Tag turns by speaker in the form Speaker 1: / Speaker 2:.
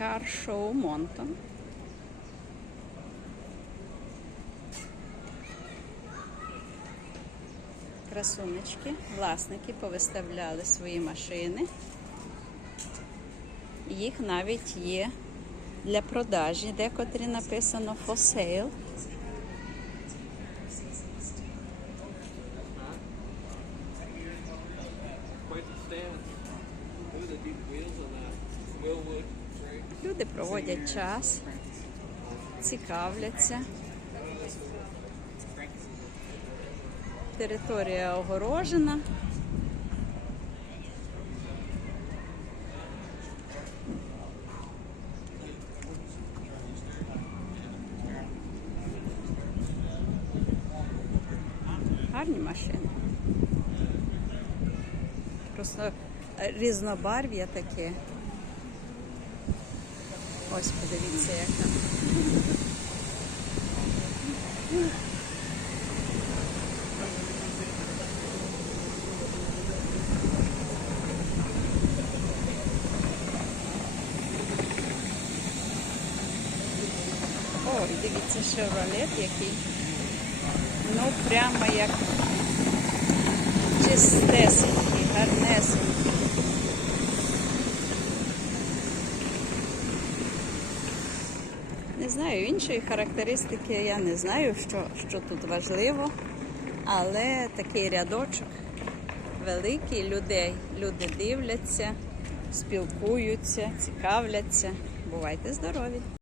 Speaker 1: Car Show Монтон. Красунечки, власники повиставляли свої машини. Їх навіть є для продажі, декотрі написано for sale.
Speaker 2: Wheels on that. Wheelwood.
Speaker 1: Люди проводять час, цікавляться. Територія огорожена. Гарні машини. Просто різнобарв'я таке. Ось подивіться, яка. Ой, дивіться, шевролет який. Ну, прямо як чистесенький, гарнесенький. Не знаю, іншої характеристики я не знаю, що, що тут важливо, але такий рядочок великий людей. Люди дивляться, спілкуються, цікавляться. Бувайте здорові!